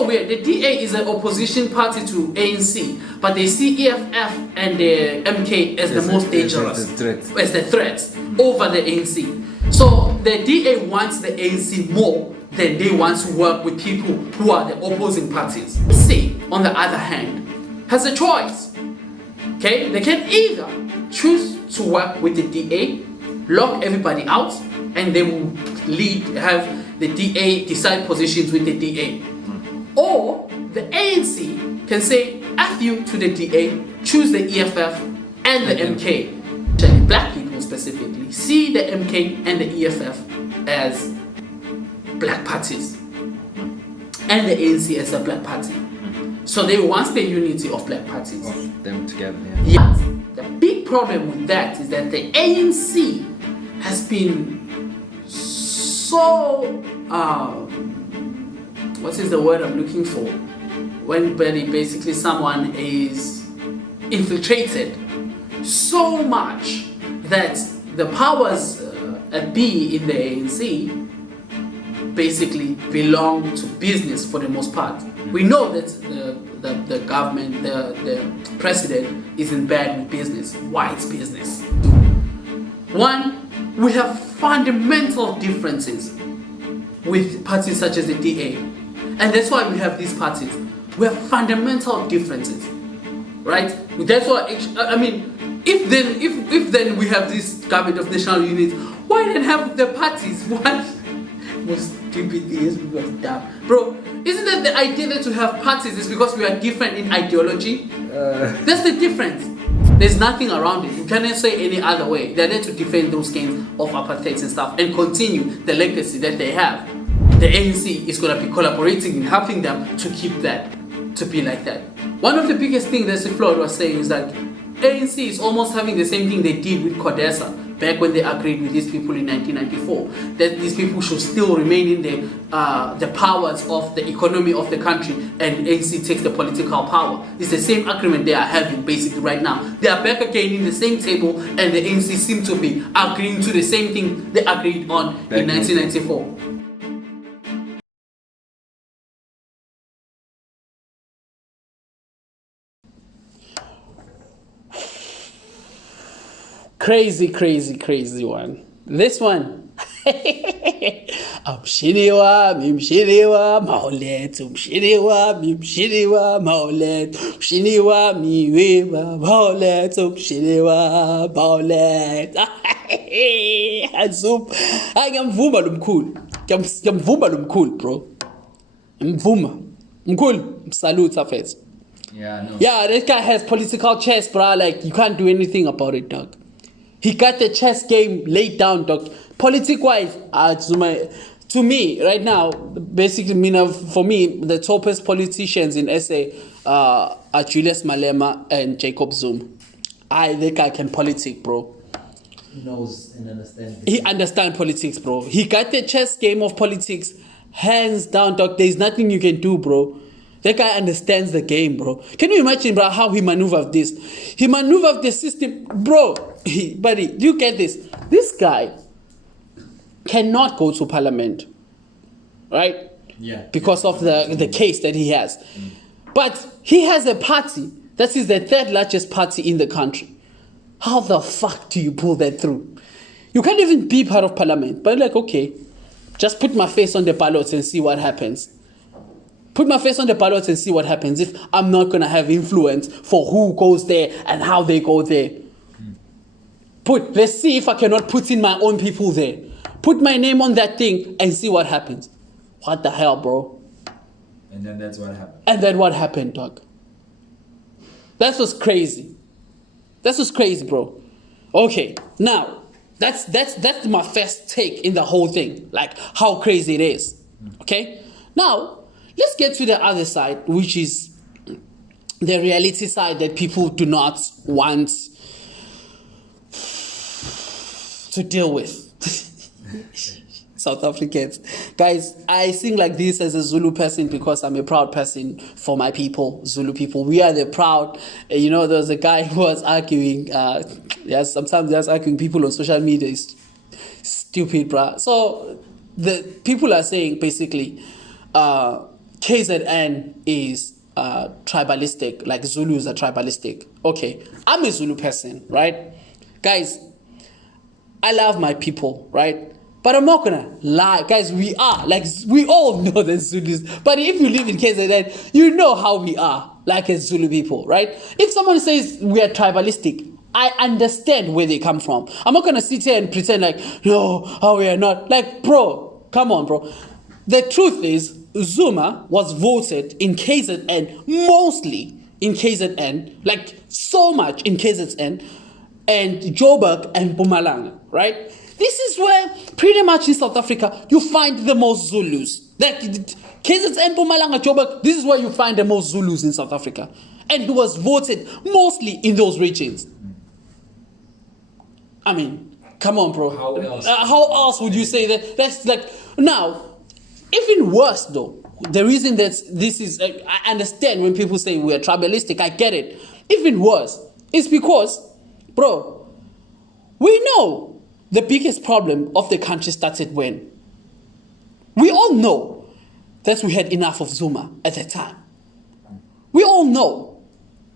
so weird. The DA is an opposition party to ANC, but they see EFF and the MK as the most dangerous, as the threats over the ANC. So the DA wants the ANC more than they want to work with people who are the opposing parties. C, on the other hand, has a choice. Okay, they can either choose to work with the DA, lock everybody out, and they will have the DA decide positions with the DA. Or the ANC can say F you to the DA, choose the EFF and the MK. Black people specifically see the MK and the EFF as black parties and the ANC as a black party. So they want the unity of black parties. Of them together, yeah. The big problem with that is that the ANC has been so what is the word I'm looking for? When basically someone is infiltrated so much that the powers at B in the ANC basically belong to business for the most part. We know that the government, the president is in bed with business. Why it's business? One, we have fundamental differences with parties such as the DA. And that's why we have these parties. We have fundamental differences, right? That's why, I mean, if then we have this government of national unity, why then have the parties? What? Most stupid thing is because damn. Bro, isn't that the idea that to have parties is because we are different in ideology? That's the difference. There's nothing around it. You cannot say any other way. They're there to defend those kinds of apartheid and stuff and continue the legacy that they have. The ANC is going to be collaborating in helping them to keep that, to be like that. One of the biggest things that Floyd was saying is that ANC is almost having the same thing they did with CODESA back when they agreed with these people in 1994, that these people should still remain in the powers of the economy of the country, and ANC takes the political power. It's the same agreement they are having basically right now. They are back again in the same table, and the ANC seem to be agreeing to the same thing they agreed on in 1994. Crazy one. This one. Mshini wa maulet, mshini wa maulet, mshini wa miwe maulet, mshini wa maulet. Azum. Ngiyamvuma lo mkhulu, bro. Mkhulu, salute afet. Yeah, no. Yeah, this guy has political chess, bro. Like, you can't do anything about it, dog. He got the chess game laid down, dog. Politic-wise, Zuma, to me, right now, basically, for me, the topest politicians in SA are Julius Malema and Jacob Zuma. That guy can politic, bro. He knows and understands. He understands politics, bro. He got the chess game of politics hands down, dog. There's nothing you can do, bro. That guy understands the game, bro. Can you imagine, bro, how he maneuvered this? He maneuvered the system, bro. Buddy, do you get this? This guy cannot go to parliament, right? Yeah. Because of the case that he has. But he has a party that is the third largest party in the country. How the fuck do you pull that through? You can't even be part of parliament. But like, okay, just put my face on the ballots and see what happens. Put my face on the ballots and see what happens if I'm not going to have influence for who goes there and how they go there. Let's see if I cannot put in my own people there. Put my name on that thing and see what happens. What the hell, bro? And then that's what happened. And then what happened, dog? That was crazy. That was crazy, bro. Okay, now, that's my first take in the whole thing. Like, how crazy it is. Okay? Now, let's get to the other side, which is the reality side that people do not want to deal with. South Africans. Guys, I sing like this as a Zulu person because I'm a proud person for my people, Zulu people. We are the proud. There was a guy who was arguing, sometimes there's arguing people on social media is stupid, bruh. So the people are saying basically, KZN is tribalistic, like Zulus are tribalistic. Okay, I'm a Zulu person, right? Guys, I love my people, right? But I'm not gonna lie, guys, we all know the Zulus. But if you live in KZN, you know how we are, like as Zulu people, right? If someone says we are tribalistic, I understand where they come from. I'm not gonna sit here and pretend like, no, how we are not. Like, bro, come on, bro. The truth is, Zuma was voted in KZN, mostly in KZN, like so much in KZN, and Joburg and Mpumalanga, right? This is where pretty much in South Africa you find the most Zulus. Like KZN, Mpumalanga, Joburg, this is where you find the most Zulus in South Africa. And he was voted mostly in those regions. I mean, come on, bro. How else would you say that? That's like, now, even worse though, the reason that this is, I understand when people say we are tribalistic, I get it. Even worse, is because, bro, we know the biggest problem of the country started when? We all know that we had enough of Zuma at that time. We all know.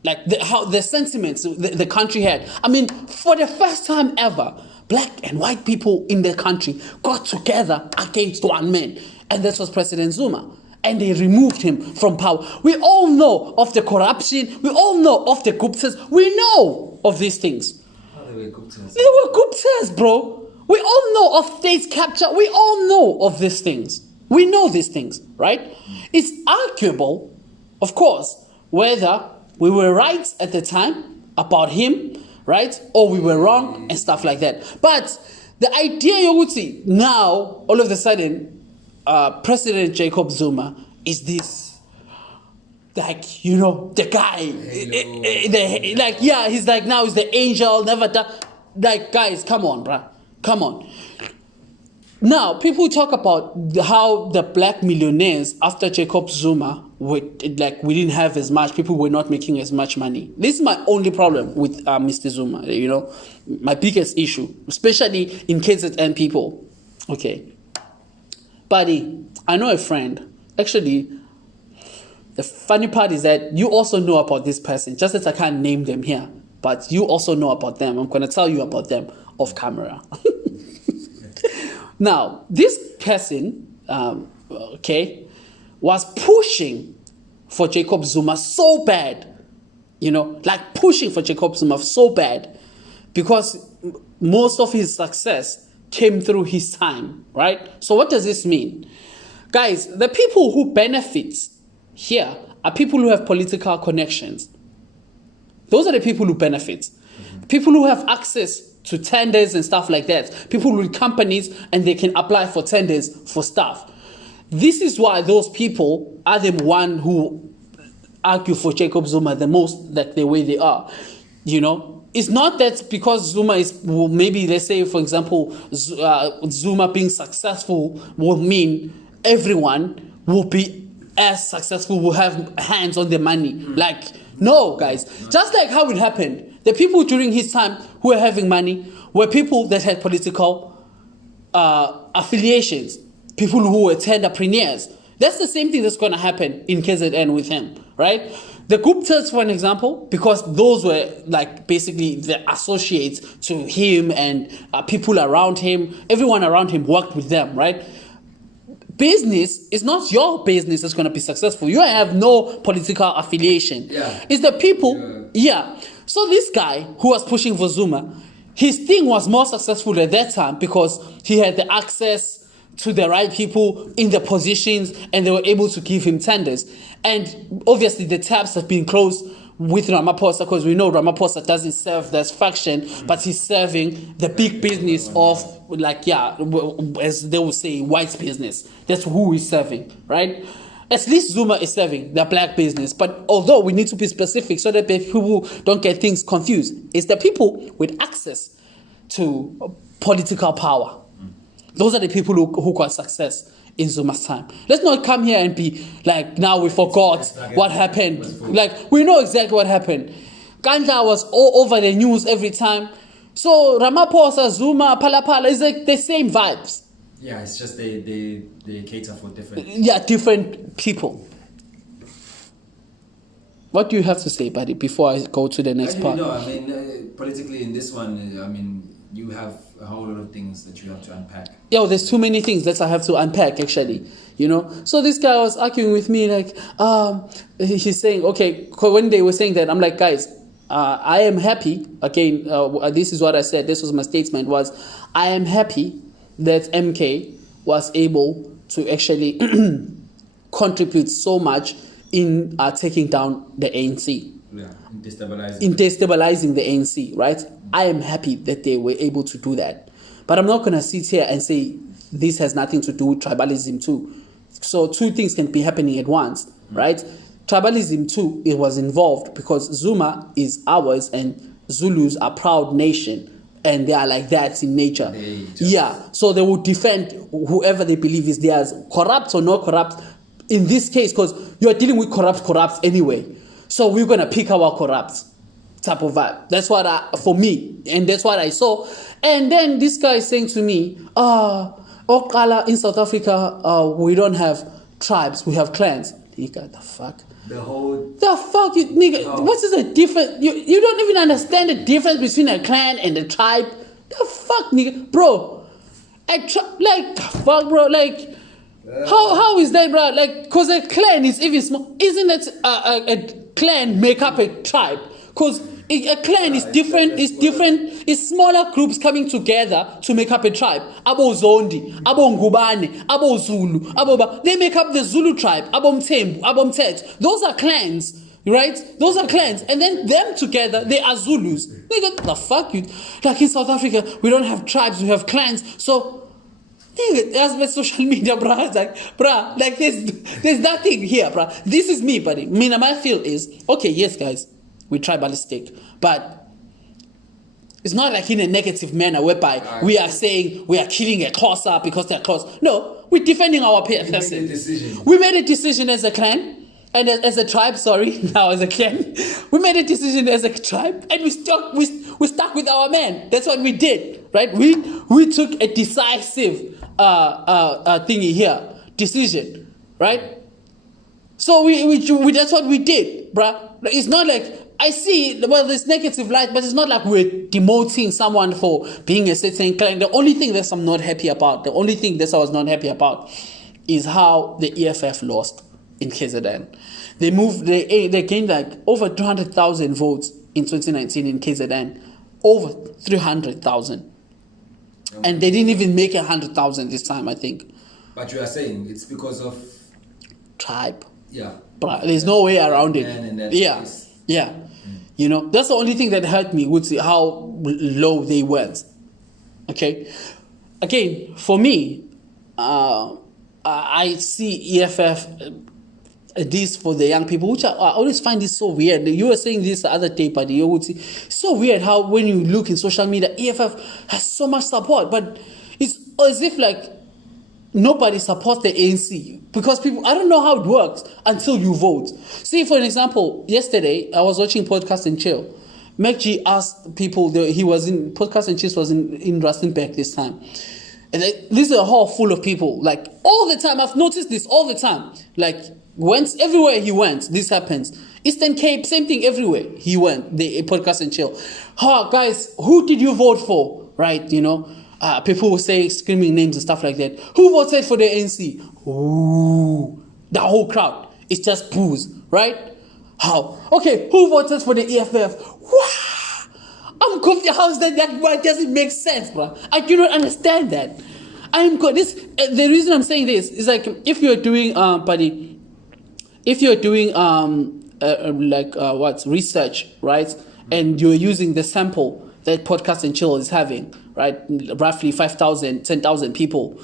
Like how the sentiments the country had. I mean, for the first time ever, black and white people in the country got together against one man. And that was President Zuma. And they removed him from power. We all know of the corruption. We all know of the Guptas. We know of these things. Oh, they were Guptas. They were Guptas, bro. We all know of state capture. We all know of these things. We know these things, right? It's arguable, of course, whether we were right at the time about him, right? Or we were wrong and stuff like that. But the idea, you would see, now, all of a sudden, President Jacob Zuma is this, like, you know, the guy. He's like, now he's the angel, never die. Like, guys, come on, bruh. Come on. Now, people talk about how the black millionaires after Jacob Zuma, we didn't have as much, people were not making as much money. This is my only problem with Mr. Zuma, you know, my biggest issue, especially in KZN people. Okay. Buddy, I know a friend. Actually, the funny part is that you also know about this person, just as I can't name them here, but you also know about them. I'm going to tell you about them off camera. Now, this person, was pushing for Jacob Zuma so bad, you know, like pushing for Jacob Zuma so bad, because most of his success came through his time, right? So what does this mean? Guys, the people who benefit here are people who have political connections. Those are the people who benefit. Mm-hmm. People who have access to tenders and stuff like that. People with companies and they can apply for tenders for stuff. This is why those people are the one who argue for Jacob Zuma the most, like the way they are. You know, it's not that because Zuma is, well, maybe let's say, for example, Zuma being successful will mean everyone will be as successful, will have hands on the money. Like, no, guys. Just like how it happened. The people during his time who were having money were people that had political affiliations, people who were entrepreneurs. That's the same thing that's going to happen in KZN with him, right? The Guptas, for an example, because those were like basically the associates to him and people around him, everyone around him worked with them, right? Business is not your business that's going to be successful. You have no political affiliation. Yeah. It's the people. Yeah. So this guy who was pushing for Zuma, his thing was more successful at that time because he had the access to the right people in the positions and they were able to give him tenders. And obviously the taps have been closed with Ramaphosa because we know Ramaphosa doesn't serve this faction, but he's serving the big business of, like, yeah, as they would say, white business. That's who he's serving, right? At least Zuma is serving the black business. But although we need to be specific so that people don't get things confused, it's the people with access to political power. Those are the people who got success in Zuma's time. Let's not come here and be like, now we forgot what happened. Like, we know exactly what happened. Ganja was all over the news every time. So Ramaphosa, Zuma, Phala is like the same vibes. Yeah, it's just they cater for different... Yeah, different people. What do you have to say, buddy, before I go to the next part? No, I mean, politically in this one, I mean, you have a whole lot of things that you have to unpack. Yo, there's too many things that I have to unpack, actually, you know. So this guy was arguing with me, like, he's saying, okay, when they were saying that, I'm like, guys, I am happy. Again, this is what I said. This was my statement, was I am happy that MK was able to actually contribute so much in taking down the ANC. Yeah, destabilizing. In destabilizing the ANC, right? I am happy that they were able to do that. But I'm not going to sit here and say this has nothing to do with tribalism too. So two things can be happening at once, right? Tribalism too, it was involved because Zuma is ours and Zulus are proud nation and they are like that in nature. Yeah, so they will defend whoever they believe is theirs, corrupt or not corrupt. In this case, because you're dealing with corrupts anyway. So we're going to pick our corrupts type of vibe. That's what for me, and that's what I saw. And then this guy is saying to me, in South Africa, we don't have tribes, we have clans. Nigga, the fuck? The fuck, you nigga? Oh. What is the difference? You don't even understand the difference between a clan and a tribe. The fuck, nigga? Bro, like, the fuck, bro? Like, how is that, bro? Like, because a clan is even small. Isn't it a clan make up a tribe? Because a clan is different. It's different. It's smaller groups coming together to make up a tribe. Abo Zondi, Abo Ngubane, Abo Zulu, they make up the Zulu tribe. Abo Mtembu, Abo Mtet. Those are clans, right? Those are clans, and then them together, they are Zulus. Nigga, the fuck you? Like in South Africa, we don't have tribes, we have clans. So. That's my social media, bruh. It's like, bruh, like there's nothing here, bruh. This is me, buddy. My feel is, okay, yes, guys, we're tribalistic, but it's not like in a negative manner whereby we are saying we are killing a Xhosa because they're close. No, we're defending our person. We made a decision as a clan, and as a tribe, now as a clan. We made a decision as a tribe, and we stuck with our man. That's what we did, right? We took a decisive thingy here, decision, right? So we that's what we did, bruh. It's not like I see, well, there's negative light, but it's not like we're demoting someone for being a certain clan. The only thing that I'm not happy about, I was not happy about, is how the EFF lost in KZN. They gained like over 200,000 votes in 2019 in KZN, over 300,000. And they didn't even make 100,000 this time, I think. But you are saying it's because of tribe. Yeah. But there's no way around it. Yeah. Yeah. You know, that's the only thing that hurt me, would see how low they went. Okay. Again, for me, I see EFF this for the young people, which I always find this so weird. You were saying this the other day, but you would see so weird how when you look in social media, EFF has so much support, but it's as if like nobody supports the ANC because people, I don't know how it works until you vote. See, for an example, yesterday I was watching Podcast and Chill. MacG asked people, he was in Podcast and Chill was in Rustenburg this time. And this is a hall full of people, like all the time. I've noticed this all the time. Like everywhere he went, this happens. Eastern Cape, same thing everywhere he went. The Podcast and Chill. Guys, who did you vote for? Right, you know, people will say screaming names and stuff like that. Who voted for the ANC? Ooh, the whole crowd. It's just boos, right? How? Okay, who voted for the EFF? Wow. I'm confused. How is that? Why doesn't make sense, bro? I do not understand that. The reason I'm saying this is like if you're doing, buddy, if you're doing research, right, and you're using the sample that Podcast and Chill is having, right, roughly 5,000, 10,000 people.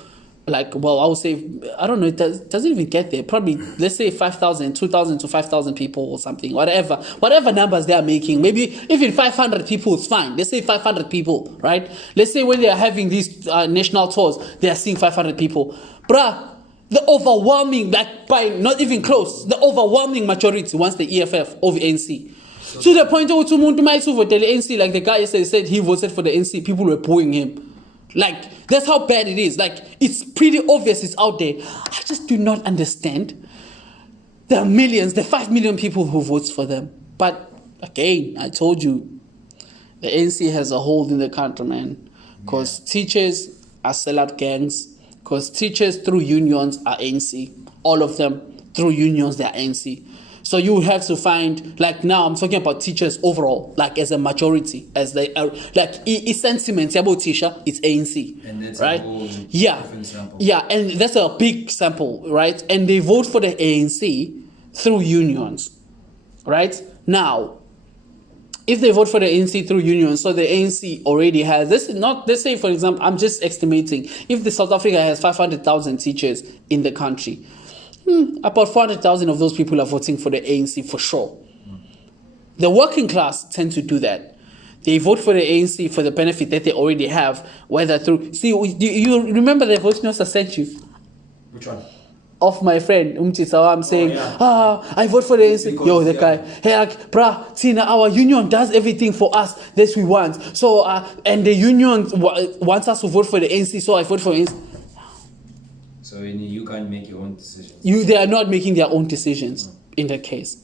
Like, well, I would say, I don't know, it doesn't even get there. Probably, let's say 5,000, 2,000 to 5,000 people or something, whatever numbers they are making. Maybe even 500 people is fine. Let's say 500 people, right? Let's say when they are having these national tours, they are seeing 500 people. Bruh, the overwhelming, like by not even close, the overwhelming majority wants the EFF over ANC. To the point where Umuntu might vote the ANC, like the guy said he voted for the ANC, people were booing him. Like, that's how bad it is. Like, it's pretty obvious it's out there. I just do not understand there are millions, there are 5 million people who vote for them. But again, I told you, the ANC has a hold in the country, man. Because teachers are sellout gangs. Because teachers through unions are ANC. All of them through unions, they are ANC. So you have to find, like now I'm talking about teachers overall, like as a majority, as they are, like sentiment about teacher, it's ANC. And that's right? a whole Yeah. different sample. Yeah, and that's a big sample, right? And they vote for the ANC through unions, right? Now, if they vote for the ANC through unions, so the ANC already has, this is not, let's say for example, I'm just estimating, if the South Africa has 500,000 teachers in the country, about 400,000 of those people are voting for the ANC for sure. The working class tend to do that. They vote for the ANC for the benefit that they already have, whether through... See, you remember the vote notes I sent you? Which one? Of my friend, Umtisa, I'm saying, yeah. I vote for the ANC. Because, Yo, the yeah. guy, hey, like, bruh, Tina, our union does everything for us that we want. So, and the union wants us to vote for the ANC, so I vote for the ANC. So you can't make your own decisions. They are not making their own decisions in that case.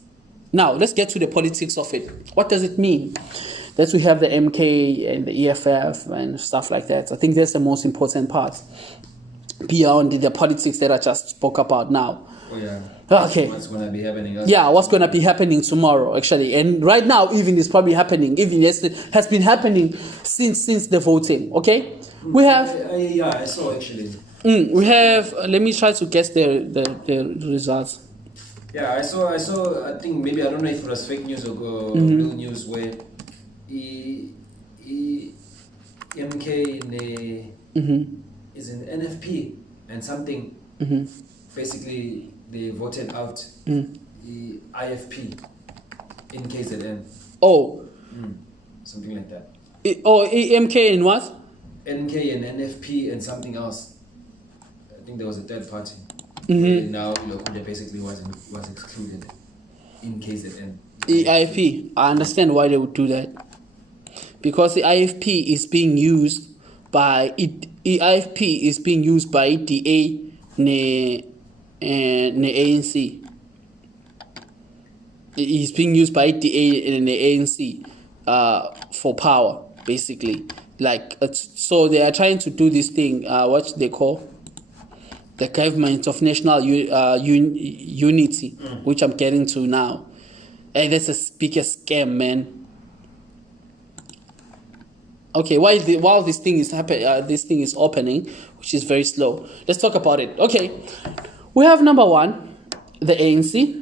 Now, let's get to the politics of it. What does it mean that we have the MK and the EFF and stuff like that? I think that's the most important part beyond the politics that I just spoke about now. Oh yeah. Okay. What's going to be happening? Yeah, what's going to be happening tomorrow, actually. And right now, even it's probably happening. Even yesterday, has been happening since the voting, okay? We have... Yeah, I saw actually. We have... let me try to guess the results. Yeah, I saw. I think maybe, I don't know if it was fake news or real news, where MK is in NFP and something. Basically, they voted out the IFP in KZN. Oh. Something like that. MK in what? NK and NFP and something else. I think there was a third party. Now Lokuda basically was excluded in KZN. The IFP. I understand why they would do that. Because the IFP is being used by IFP is being used by DA ne ANC. It's being used by DA and the ANC for power, basically. Like so, they are trying to do this thing. What they call the government of national unity, which I'm getting to now. And that's a biggest scam, man. Okay, while this thing is this thing is opening, which is very slow. Let's talk about it. Okay, we have number one, the ANC,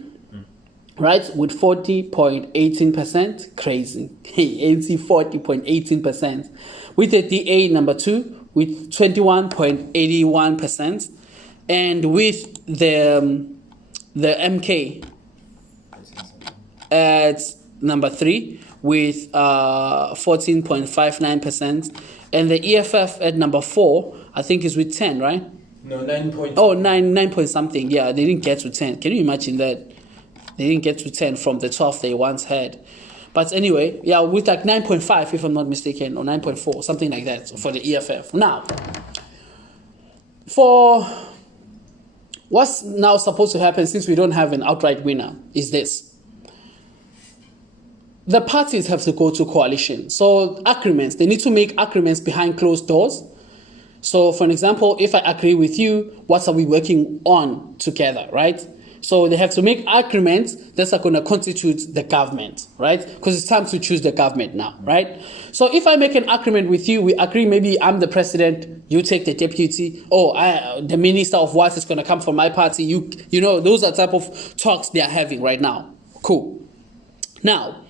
right, with 40.18%. Crazy. Hey, ANC 40.18%. With the DA number two with 21.81%, and with the MK at number three with 14.59%, and the EFF at number 4, I think is with 10, right? No, 9 point. Oh, 9 point something. Yeah, they didn't get to 10. Can you imagine that? They didn't get to 10 from the 12 they once had. But anyway, yeah, with like 9.5, if I'm not mistaken, or 9.4, something like that for the EFF. Now, for what's now supposed to happen, since we don't have an outright winner, is this. The parties have to go to coalition. So agreements, they need to make agreements behind closed doors. So for an example, if I agree with you, what are we working on together, right? So they have to make agreements that are going to constitute the government, right? Because it's time to choose the government now, right? So if I make an agreement with you, we agree maybe I'm the president, you take the deputy, the minister of what is going to come from my party, you know, those are type of talks they are having right now. Cool. Now,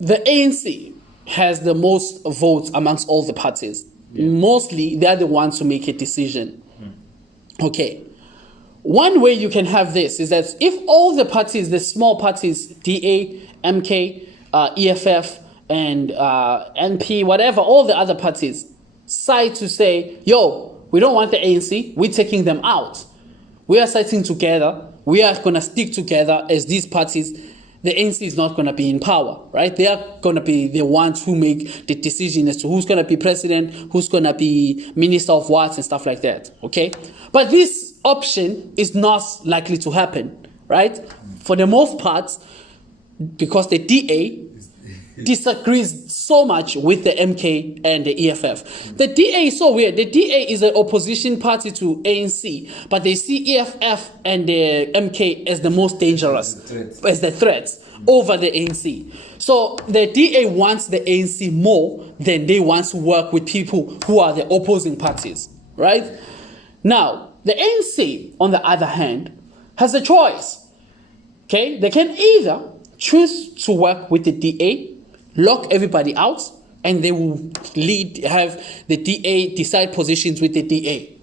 the ANC has the most votes amongst all the parties. Yeah. Mostly, they're the ones who make a decision. Okay. One way you can have this is that if all the parties, the small parties, DA, MK, EFF, and NP, whatever, all the other parties, decide to say, yo, we don't want the ANC, we're taking them out. We are sitting together, we are going to stick together as these parties. The ANC is not going to be in power, right? They are going to be the ones who make the decision as to who's going to be president, who's going to be minister of what and stuff like that, okay? But this option is not likely to happen. right? For the most part, because the DA disagrees so much with the MK and the EFF. The DA is so weird. The DA is an opposition party to ANC, but they see EFF and the MK as the most dangerous, as the threats over the ANC. So the DA wants the ANC more than they want to work with people who are the opposing parties, right? Now, the ANC, on the other hand, has a choice. Okay, they can either choose to work with the DA, lock everybody out, and they will have the DA decide positions with the DA.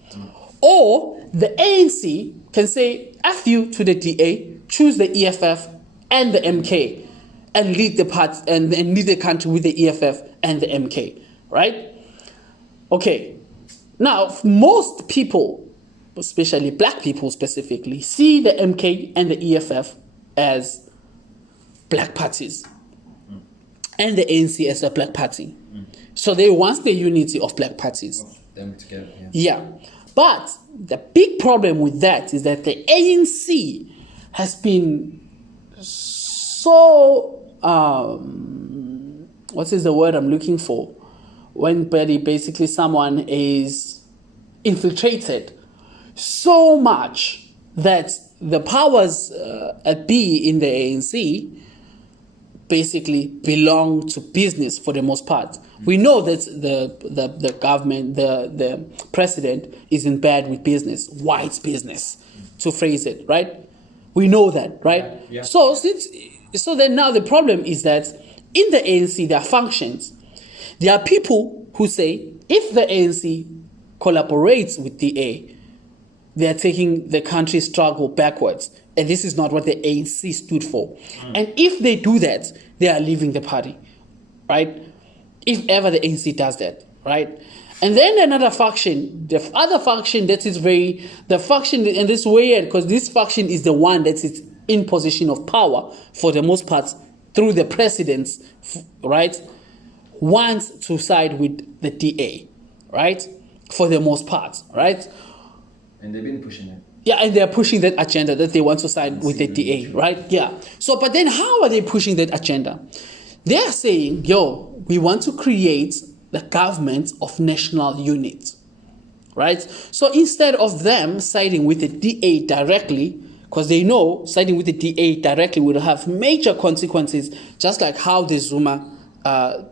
Or the ANC can say, F you to the DA, choose the EFF and the MK, and lead the party and lead the country with the EFF and the MK, right? Okay. Now, most people, especially black people specifically, see the MK and the EFF as black parties and the ANC as a black party. So they want the unity of black parties. Them together, Yeah. But the big problem with that is that the ANC has been so, what is the word I'm looking for? When basically someone is infiltrated so much that the powers at B in the ANC basically belong to business for the most part. We know that the government, the president is in bed with business, white business, to phrase it, right? We know that, right? Yeah. So then now the problem is that in the ANC there are functions. There are people who say if the ANC collaborates with DA, they are taking the country's struggle backwards. And this is not what the ANC stood for. And if they do that, they are leaving the party, right? If ever the ANC does that, right? And then another faction, the other faction that is the faction, and this is weird because this faction is the one that is in position of power for the most part through the presidents, right? Wants to side with the DA, right? For the most part, right? And they've been pushing it. Yeah, and they're pushing that agenda that they want to side with the DA, right? Yeah. So, but then how are they pushing that agenda? They're saying, yo, we want to create the government of national unity, right? So instead of them siding with the DA directly, because they know siding with the DA directly will have major consequences, just like how the Zuma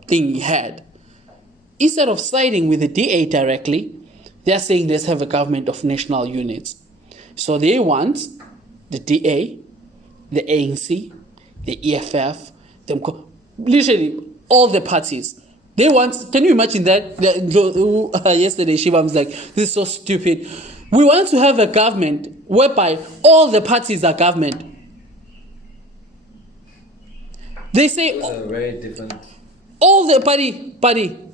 thing had. Instead of siding with the DA directly, they're saying let's have a government of national units. So they want the DA, the ANC, the EFF, literally all the parties. They want, can you imagine that? Yesterday Shiva was like, this is so stupid. We want to have a government whereby all the parties are government. They say Those are very different. all the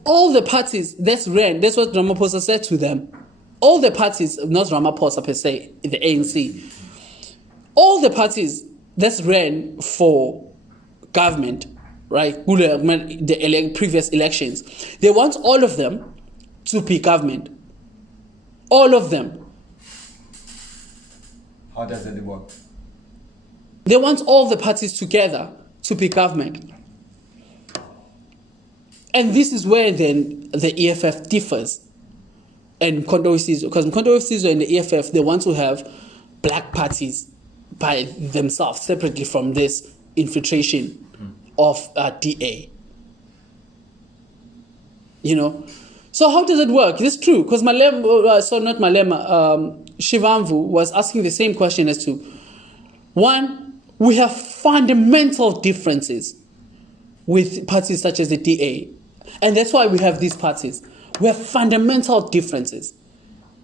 all the parties that's ran, that's what Ramaphosa said to them. All the parties, not Ramaphosa per se, the ANC, all the parties that's ran for government, right, the previous elections, they want all of them to be government. All of them. How does it work? They want all the parties together to be government. And this is where then the EFF differs. And Mlondi, because Mlondi and the EFF, they want to have black parties by themselves, separately from this infiltration of DA. You know? So how does it work? It's true, because Shivamvu was asking the same question as to, one, we have fundamental differences with parties such as the DA. And that's why we have these parties. We have fundamental differences,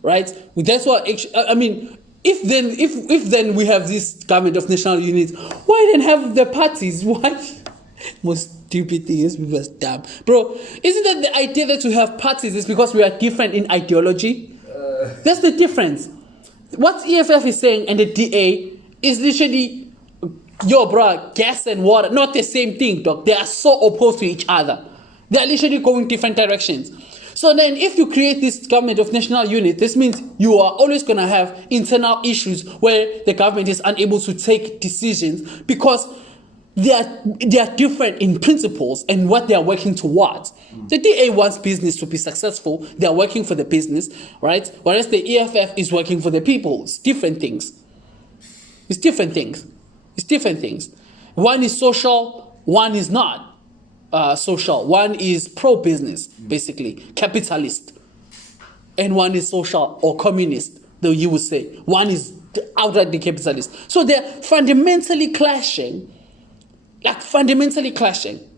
right? That's why, I mean, if then we have this government of national unity, why then have the parties? Why? Most stupid thing is people are dumb. Bro, isn't that the idea that we have parties is because we are different in ideology? That's the difference. What EFF is saying and the DA is literally, yo, bro, gas and water, not the same thing, dog. They are so opposed to each other. They are literally going different directions. So then if you create this government of national unity, this means you are always going to have internal issues where the government is unable to take decisions because they are different in principles and what they are working towards. The DA wants business to be successful. They are working for the business, right? Whereas the EFF is working for the people. It's different things. It's different things. It's different things. One is social, one is not social. One is pro-business, basically, capitalist. And one is social or communist, though you would say. One is outrightly capitalist. So they're fundamentally clashing. Like fundamentally clashing.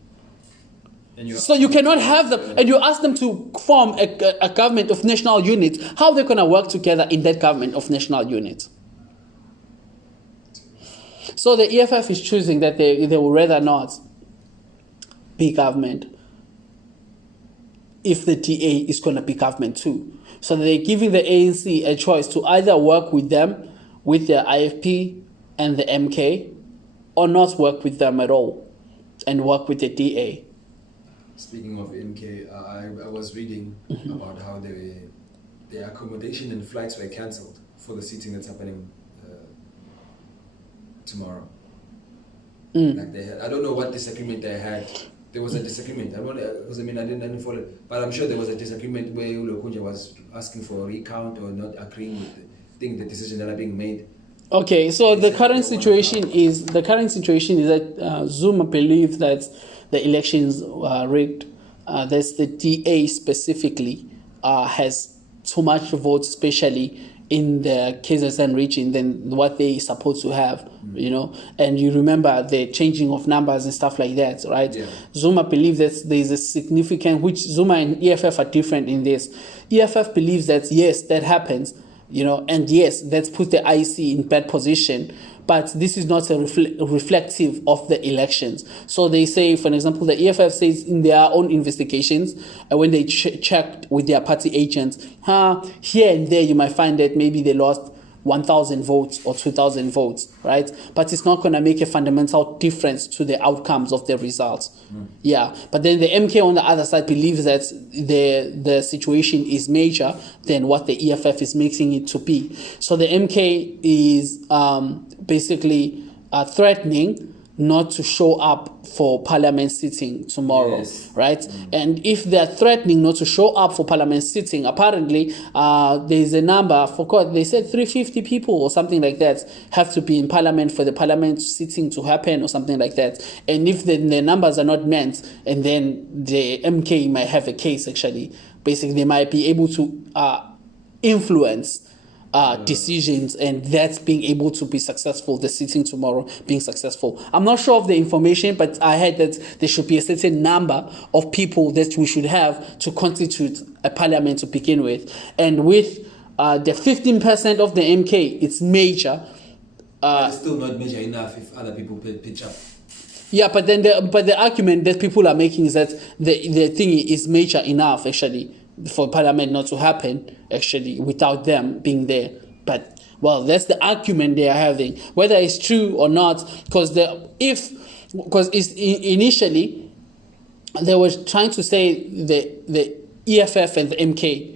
So you cannot have them, and you ask them to form a government of national unit. How are they going to work together in that government of national unit? So the EFF is choosing that they would rather not be government if the DA is going to be government too. So they're giving the ANC a choice to either work with them, with their IFP and the MK, or not work with them at all and work with the DA. Speaking of MK, I was reading about how the accommodation and flights were cancelled for the sitting that's happening tomorrow. Like they had, I don't know what disagreement they had. There was a disagreement. I didn't follow it, but I'm sure there was a disagreement where Ulokunja was asking for a recount or not agreeing with the decision that are being made. Okay, so the current situation is that Zuma believes that the elections were rigged. That's the DA specifically has too much votes, especially in the KZN region, than what they supposed to have, you know. And you remember the changing of numbers and stuff like that, right? Yeah. Zuma believes that there is a significant, which Zuma and EFF are different in this. EFF believes that yes, that happens. You know, and yes, that's put the IC in bad position, but this is not a reflective of the elections. So they say, for example, the EFF says in their own investigations, when they checked with their party agents, here and there you might find that maybe they lost 1,000 votes or 2,000 votes, right? But it's not going to make a fundamental difference to the outcomes of the results. Yeah, but then the MK on the other side believes that the situation is major than what the EFF is making it to be. So the MK is basically threatening not to show up for parliament sitting tomorrow, yes. Right? And if they're threatening not to show up for parliament sitting, apparently there's a number, they said 350 people or something like that have to be in parliament for the parliament sitting to happen or something like that. And if the numbers are not met, and then the MK might have a case actually. Basically, they might be able to influence decisions, and that's being able to be successful, the sitting tomorrow being successful. I'm not sure of the information, but I heard that there should be a certain number of people that we should have to constitute a parliament to begin with. And with the 15% of the MK, it's major. It's still not major enough if other people pitch up. Yeah, but then the argument that people are making is that the thing is major enough actually for parliament not to happen actually without them being there. But well, that's the argument they are having, whether it's true or not, because initially they were trying to say the EFF and the MK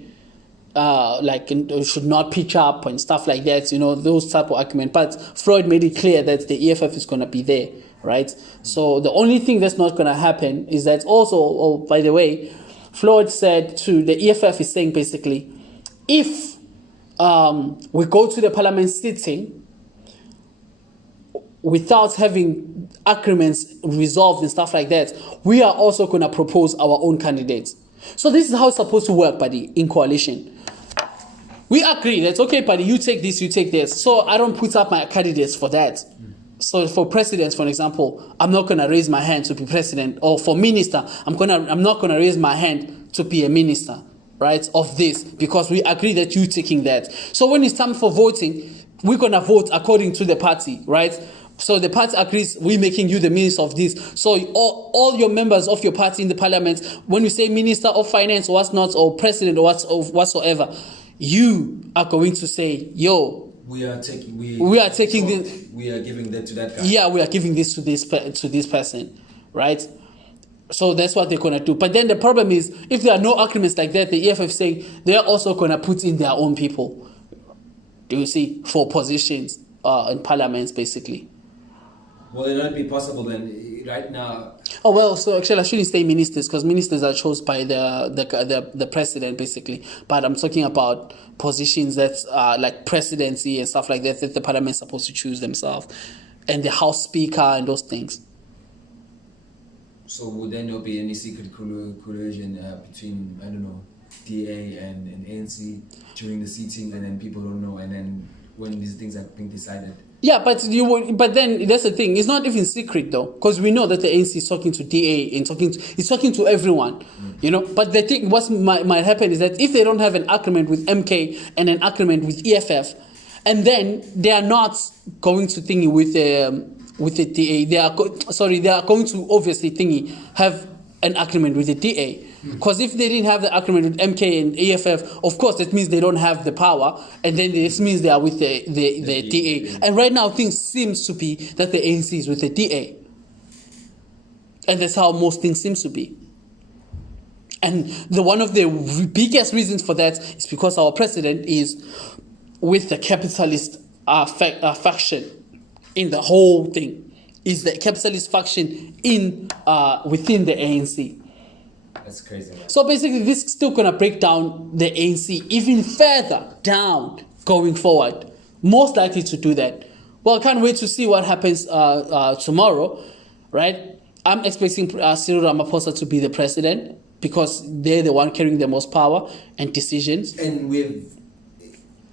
should not pitch up and stuff like that, you know, those type of argument. But Floyd made it clear that the EFF is going to be there, right? So the only thing that's not going to happen is that also, by the way, Floyd said to the EFF is saying basically, if we go to the parliament sitting without having agreements resolved and stuff like that, we are also going to propose our own candidates. So this is how it's supposed to work, buddy, in coalition. We agree that, okay, buddy, you take this, you take this. So I don't put up my candidates for that. So for president, for example, I'm not going to raise my hand to be president, or for minister, I'm not going to raise my hand to be a minister, right, of this, because we agree that you're taking that. So when it's time for voting, we're going to vote according to the party, right? So the party agrees, we're making you the minister of this. So all your members of your party in the parliament, when we say minister of finance or what's not, or president or whatsoever, you are going to say, yo, we are giving that to that guy. Yeah, we are giving this to this person, right? So that's what they're going to do. But then the problem is, if there are no agreements like that, the EFF saying they're also going to put in their own people, do you see, for positions in parliaments, basically. Will it not be possible then, right now? Oh, well, so actually I shouldn't say ministers, because ministers are chosen by the president, basically. But I'm talking about positions that are like presidency and stuff like that the parliament is supposed to choose themselves. And the House Speaker and those things. So would there not be any secret collusion between, I don't know, DA and ANC during the seating, and then people don't know, and then when these things are being decided? Yeah, but then that's the thing. It's not even secret though, because we know that the ANC is talking to DA and it's talking to everyone, you know. But the thing, what might happen is that if they don't have an agreement with MK and an agreement with EFF, and then they are not going to thingy with the DA. They are going to obviously have an agreement with the DA. Because if they didn't have the agreement with MK and EFF, of course that means they don't have the power, and then this means they are with the DA. And right now things seems to be that the ANC is with the DA. And that's how most things seems to be. And one of the biggest reasons for that is because our president is with the capitalist faction in the whole thing. Is the capitalist faction within the ANC. That's crazy, man. So basically this is still going to break down the ANC even further down going forward. Most likely to do that. Well, I can't wait to see what happens tomorrow, right? I'm expecting Cyril Ramaphosa to be the president because they're the one carrying the most power and decisions. And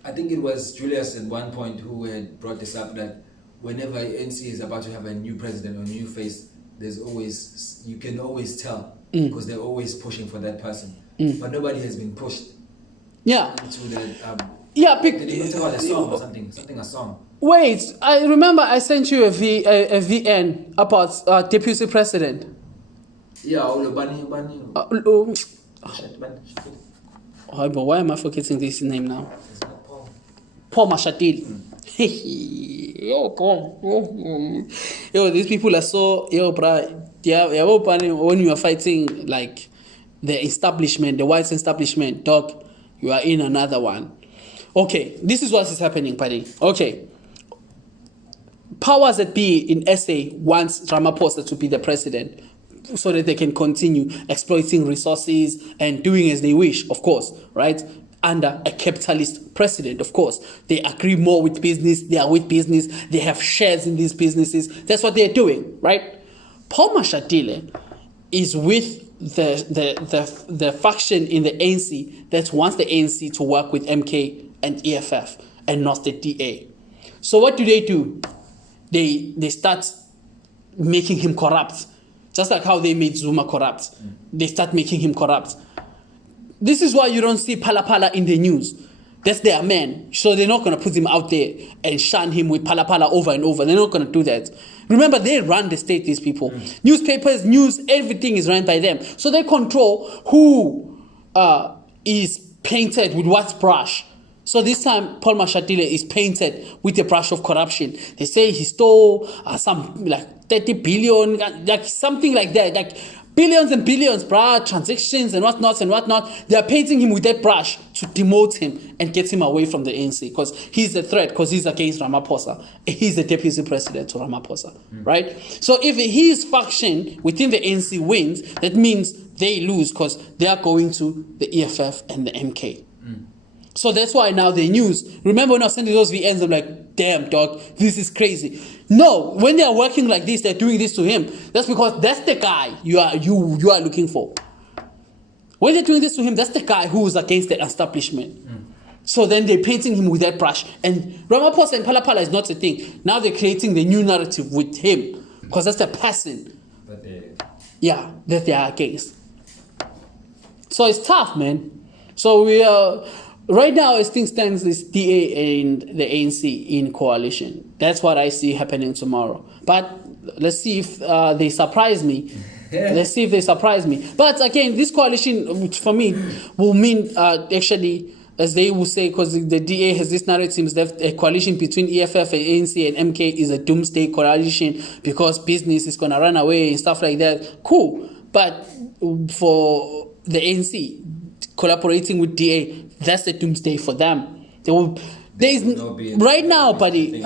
I think it was Julius at one point who had brought this up, that whenever ANC is about to have a new president or new face, you can always tell, because they're always pushing for that person. But nobody has been pushed. Yeah. To the did they even talk about a song or something a song? Wait, I remember I sent you a VN about deputy president. Yeah, But why am I forgetting this name now? It's not Paul. Paul Mashatile. Yo, these people are so when you are fighting like the establishment, the white establishment, dog, you are in another one. Okay, this is what is happening, buddy. Okay. Powers that be in SA wants Ramaphosa to be the president so that they can continue exploiting resources and doing as they wish, of course, right? Under a capitalist president, of course. They agree more with business, they are with business, they have shares in these businesses. That's what they're doing, right? Paul Mashatile is with the faction in the ANC that wants the ANC to work with MK and EFF and not the DA. So what do? They start making him corrupt. Just like how they made Zuma corrupt. They start making him corrupt. This is why you don't see Pala Pala in the news. That's their man. So they're not going to put him out there and shun him with Pala Pala over and over. They're not going to do that. Remember, they run the state, these people. Newspapers, news, everything is run by them. So they control who is painted with what brush. So this time, Paul Mashatile is painted with the brush of corruption. They say he stole some like 30 billion, like something like that, like billions and billions, transactions and whatnot. They are painting him with that brush to demote him and get him away from the ANC because he's a threat, because he's against Ramaphosa. He's the deputy president to Ramaphosa, right? So if his faction within the ANC wins, that means they lose because they are going to the EFF and the MK. So that's why now the news. Remember when I was sending those VNs, I'm like, damn, dog, this is crazy. No, when they are working like this, they're doing this to him. That's because that's the guy you are looking for. When they're doing this to him, that's the guy who is against the establishment. So then they're painting him with that brush. And Ramaphosa and Pala Pala is not a thing. Now they're creating the new narrative with him because that's the person. That they are against. So it's tough, man. So we are. Right now, as things stand, is DA and the ANC in coalition. That's what I see happening tomorrow. But let's see if they surprise me. But again, this coalition, for me, will mean actually, as they will say, because the DA has this narrative that a coalition between EFF and ANC and MK is a doomsday coalition because business is going to run away and stuff like that. Cool. But for the ANC collaborating with DA, that's the doomsday for them. There's right now, buddy.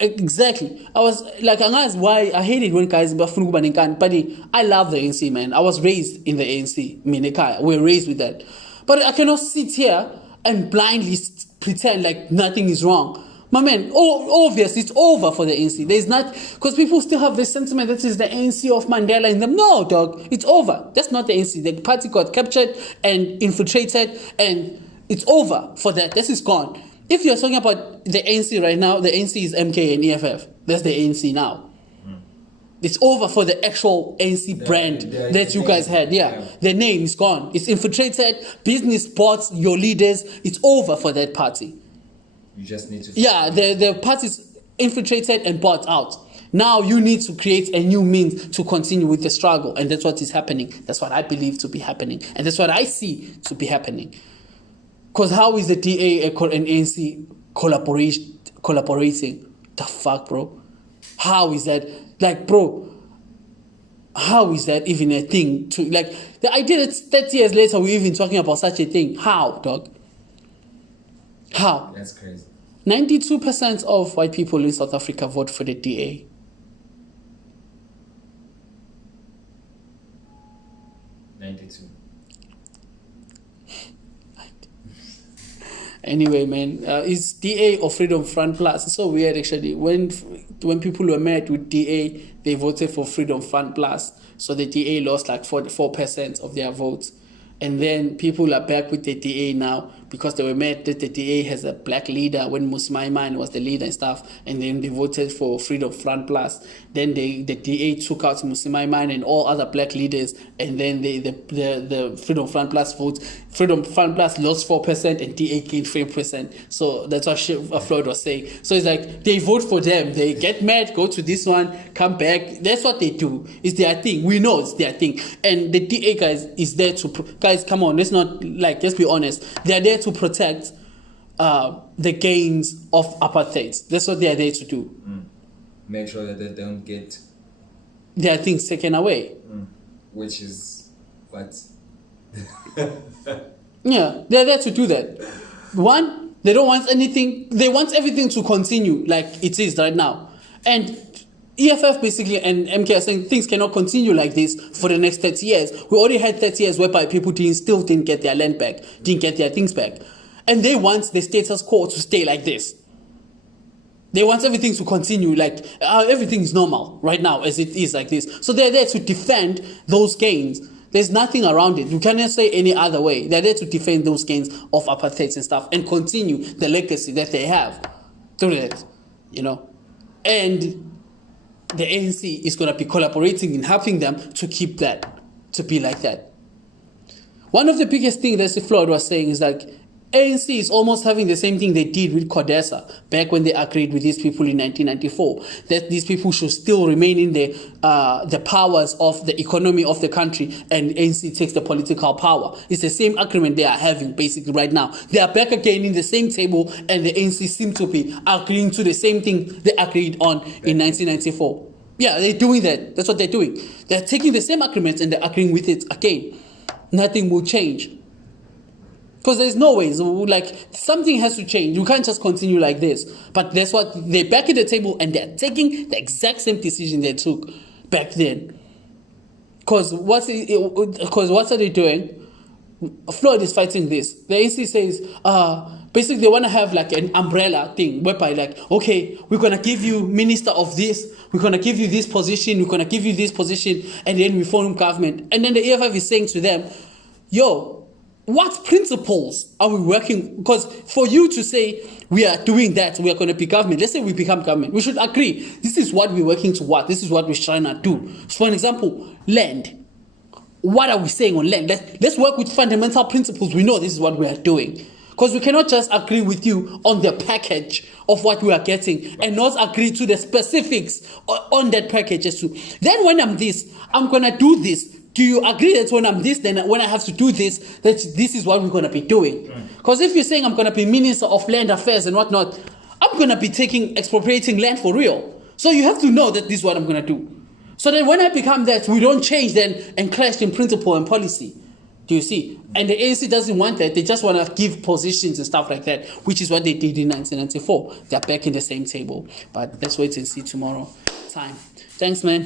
Exactly. I was like, why I hate it when guys buddy. I love the ANC, man. I was raised in the ANC. We were raised with that. But I cannot sit here and blindly pretend like nothing is wrong. My man, obviously it's over for the ANC. There's not, because people still have this sentiment that is the ANC of Mandela in them. No, dog, it's over. That's not the ANC. The party got captured and infiltrated, and it's over for that. This is gone. If you're talking about the ANC right now, the ANC is MK and EFF. That's the ANC now. It's over for the actual ANC brand that you guys had. Yeah, the name is gone. It's infiltrated. Business bought your leaders. It's over for that party. You just need to... Yeah, the party's infiltrated and bought out. Now you need to create a new means to continue with the struggle. And that's what is happening. That's what I believe to be happening. And that's what I see to be happening. Because how is the DA and ANC collaborating? The fuck, bro? How is that? Like, bro, how is that even a thing? To like, the idea that 30 years later we're even talking about such a thing. How, dog? How? That's crazy. 92% of white people in South Africa vote for the DA. Anyway, man, it's DA or Freedom Front Plus. It's so weird, actually. When people were met with DA, they voted for Freedom Front Plus. So the DA lost like 44% of their votes. And then people are back with the DA now because they were mad that the DA has a black leader when Musmaiman was the leader and stuff. And then they voted for Freedom Front Plus. Then the DA took out Musmaiman and all other black leaders. And then the Freedom Front Plus votes. Freedom Front Plus lost 4% and DA gained 3%. So that's what Floyd was saying. So it's like they vote for them. They get mad, go to this one, come back. That's what they do. It's their thing. We know it's their thing. And the DA, guys, is there to... Guys, come on. Let's be honest. They are there to protect the gains of apartheid. That's what they are there to do. Make sure that they don't get their things taken away. Which is what... Yeah, they're there to do that. One, they don't want anything. They want everything to continue like it is right now. And EFF basically and MK are saying things cannot continue like this for the next 30 years. We already had 30 years whereby people still didn't get their land back, didn't get their things back. And they want the status quo to stay like this. They want everything to continue like everything is normal right now as it is like this. So they're there to defend those gains. There's nothing around it. You cannot say any other way. They're there to defend those gains of apartheid and stuff and continue the legacy that they have through that, you know. And the ANC is going to be collaborating in helping them to keep that, to be like that. One of the biggest things that Floyd was saying is like ANC is almost having the same thing they did with CODESA back when they agreed with these people in 1994, that these people should still remain in the powers of the economy of the country, and ANC takes the political power. It's the same agreement they are having basically right now. They are back again in the same table, and the ANC seem to be agreeing to the same thing they agreed on in 1994. Yeah, they're doing that. That's what they're doing. They're taking the same agreements and they're agreeing with it again. Nothing will change. Because there's no way, so like something has to change. You can't just continue like this. But that's what they're back at the table and they're taking the exact same decision they took back then. Because what are they doing? Floyd is fighting this. The ANC says, basically they want to have like an umbrella thing whereby like, okay, we're going to give you minister of this, we're going to give you this position, we're going to give you this position, and then we form government. And then the EFF is saying to them, yo, what principles are we working? Because for you to say we are doing that, we are going to be government. Let's say we become government. We should agree. This is what we're working toward. This is what we're trying to do. So for an example, land. What are we saying on land? Let's work with fundamental principles. We know this is what we are doing. Because we cannot just agree with you on the package of what we are getting and not agree to the specifics on that package. Then when I'm this, I'm going to do this. Do you agree that when I'm this, then when I have to do this, that this is what we're going to be doing? Because if you're saying I'm going to be Minister of Land Affairs and whatnot, I'm going to be expropriating land for real. So you have to know that this is what I'm going to do. So then when I become that, we don't change then and clash in principle and policy. Do you see? And the ANC doesn't want that. They just want to give positions and stuff like that, which is what they did in 1994. They're back in the same table. But let's wait and see tomorrow time. Thanks, man.